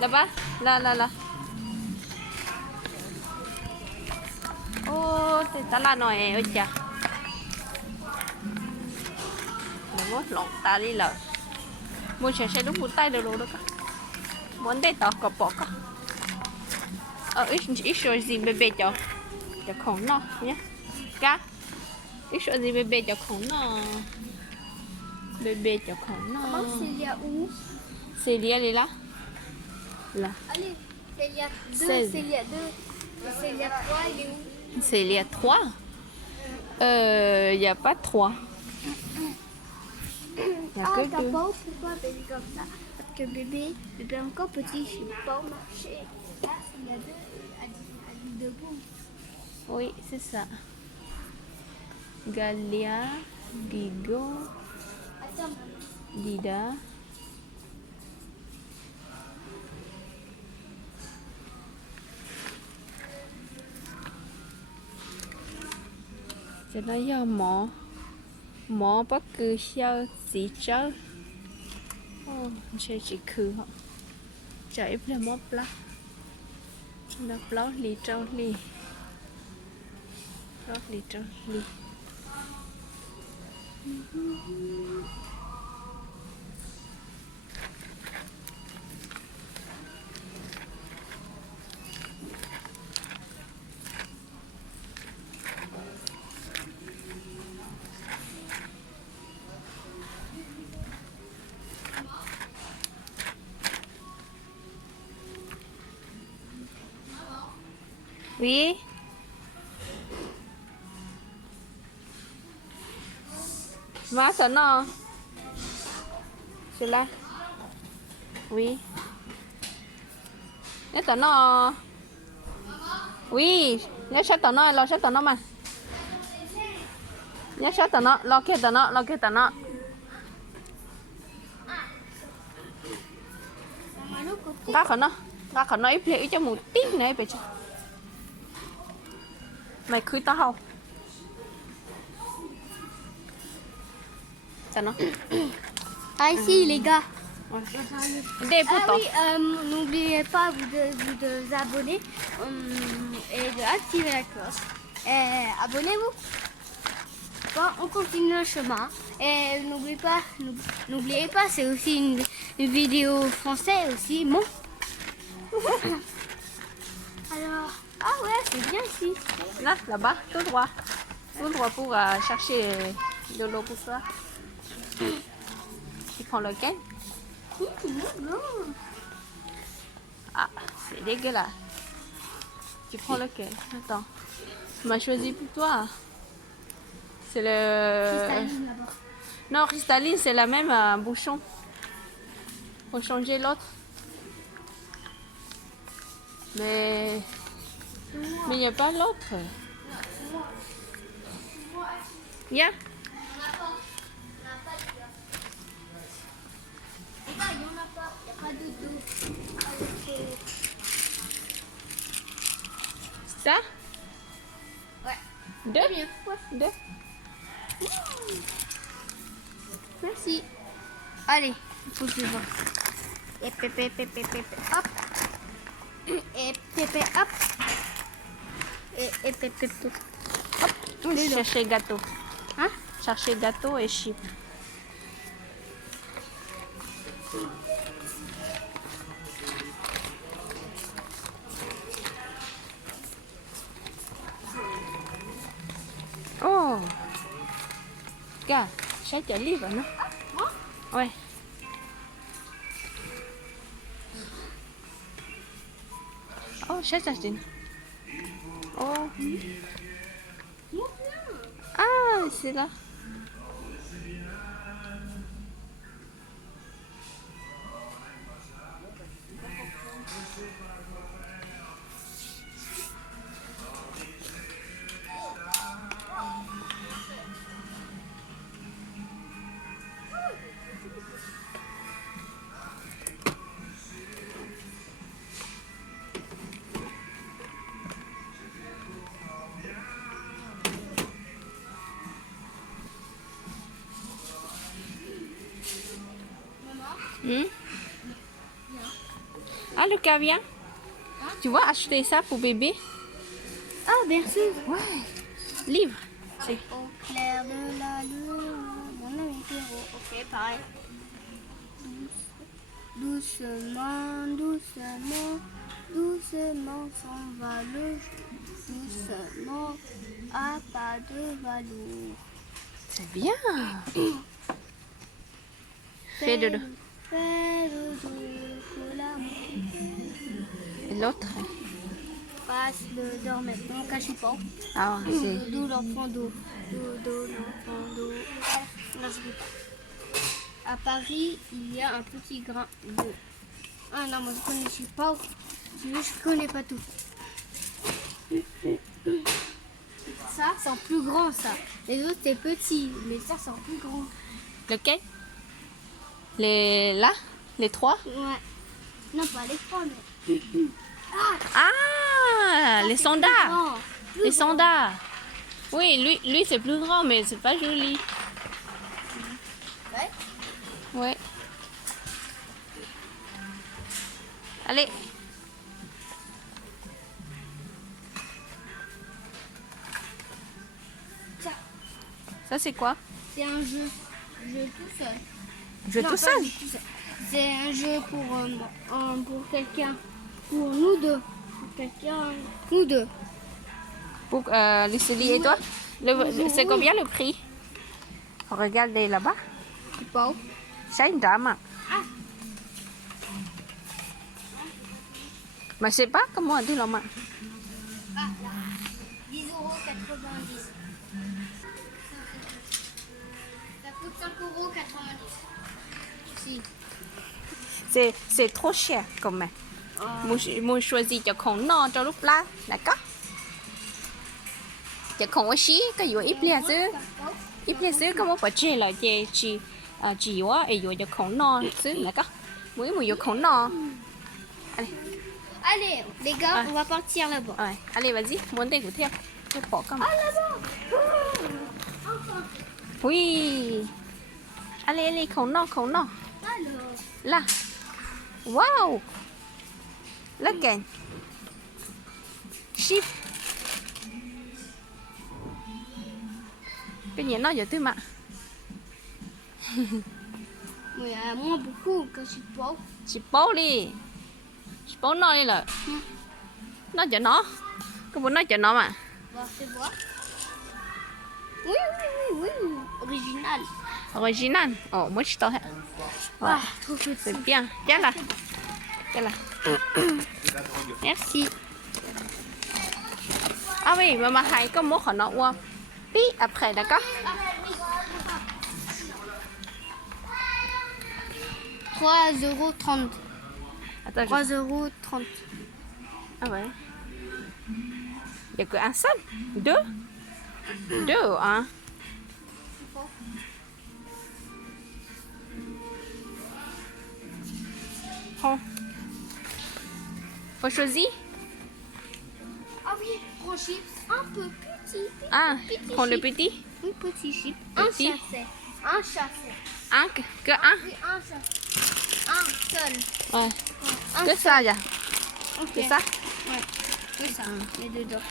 Là-bas, là. Oh, c'est là rồi, ôi chà. Đừng có lộn ta đi lợ. Muốn sẽ đúng một tay được rồi đó. Muốn đây tao có bỏ có. Ít số gì bê cho khổng nó nhé. Cá. Ít số gì bê cho khổng nó. Bébé cho khổng nó. Comment Célia où? Célia, elle est là. Là. Allez, Célia 2, 16. Célia 2. Célia 3, elle est où? Célia 3. Il n'y a pas 3. Il n'y a Ah, que t'as 2. pas pourquoi bébé comme ça? Parce que bébé est encore petit, je ne peux pas marcher. Là, Célia 2, elle est debout. Oui, c'est ça. Galia, Digo, Attends, Dida. Cho nó do mỏ bất cứ sao gì chứ. Chơi chỉ khử họ. Chạy là móp lá. Nó lót lì trâu lì. Lót lì trâu lì. Oui. Má sợ nó. C'est là. Oui. Nhớ tao nó. Oui. Nhớ sát tao nó, lo sát tao nó mà. Nhớ sát tao nó, lo kia tao nó, lo kia tao nó. Ra khỏi nó ít lệ cho một tí này về cho. Mày khơi tao không? Ça non? Ah ici les gars. Des Ah boutons. oui, n'oubliez pas vous abonner et d'activer la cloche. Abonnez-vous. Bon, on continue le chemin. Et n'oubliez pas, c'est aussi une vidéo française aussi. Bon. Alors, ah ouais, c'est bien ici. Là, là-bas, tout droit. Tout droit pour chercher de l'eau pour ça. Tu prends lequel? Non. Ah, c'est dégueulasse. Tu prends lequel? Attends. Tu m'as choisi pour toi. C'est le... Cristalline là-bas. Non, cristalline, c'est la même bouchon. Faut changer l'autre. Mais il n'y a pas l'autre. Viens. Il n'y en a pas. Il n'y a pas de dos. Ça? Ouais. Deux? Ouais. Deux. Merci. Allez, il faut suivre. Et pépé, hop. Et pépé, hop. Et pépé, hop. Chercher gâteau. Hein? Chercher gâteau et chip. Oh! Gars, j'ai un livre, non? Ouais. Oh, j'ai acheté. Oh. Ah, c'est là. Ah, Lucas, viens. Tu vois, acheter ça pour bébé. Ah, bien sûr. Ouais. Livre. C'est... Au clair de la lune, mon ami Pierrot. Ok, pareil. Doucement, doucement, doucement s'en va le jour. Doucement, à pas de velours. C'est bien. Fais de deux. Fais le dos que l'amour Et l'autre. passe le d'or maintenant, cache pas. Ah, c'est... Do l'enfant do. Do l'enfant do. Non, je peux pas. À Paris, il y a un petit grain de. Ah non, moi je connais pas. Je connais pas tout. Ça, c'est en plus grand ça. Les autres c'est petit, mais ça c'est en plus grand. Lequel? Les... Là? Les trois? Ouais. Non, pas les trois, mais. Ah, ça, les c'est standards. plus grand. Plus Les grand. standards. Oui, lui c'est plus grand, mais c'est pas joli. Ouais. Ouais. Allez. Tiens, Ça c'est quoi? c'est un jeu. Jeu tout seul. Je Non, tout pas seul. jeu tout seul. C'est un jeu pour quelqu'un. Pour nous deux. Pour quelqu'un. Nous deux. Pour Lucely et toi? C'est combien le prix? Regardez là-bas. Je sais pas. C'est une dame. Ah. Mais je sais pas comment on dit la main. Ah, là. 10,90 €. Ça coûte 5,90 €. Si. C'est trop cher quand même. Moi choisis cho con no cho lúc lá. D'accord? Cho con aussi cái vụ ít lẻ xứ. Ít lẻ xứ có một bà chê là chê chỉ quá ấy vụ cho con no xứ. D'accord? Mỗi một vụ con no. Allez. Allez, les gars, on va partir là-bas. Ouais. Allez, vas-y, monte của theo. Tôi bỏ con. Ah, là-bas. Enfin. Oui. Allez, allez, con no. Alors. Là. Wow. Look at. Sheep. Cái gì nó giờ tôi mà. Mais moins beaucoup quand je suis pauvre. Chị bố đi. Chị bố nói đi là. Nó cho nó. Cái bố nói cho nó mà. On va faire voir. Oui. Original. Original. Oh, moi je t'en ai. Ah, trop petit. C'est bien. Viens là. Viens là. Merci. Ah oui, maman hay có mốt họ nó qua. Tí après d'accord? 3,30 €. Attends, 3,30 €. Ah ouais. Il y a que un seul? Deux? Deux ou un? Prends. Faut choisir? Ah oui, gros chips, un peu petit. Ah, Petit prends le chip. petit. Un petit chip. Petit. Un chassé. Un, que un? Oui, un chassé. Un seul. Ouais. Un Que ça, là. Ok. C'est ça? Ouais. C'est ça. Les deux dents.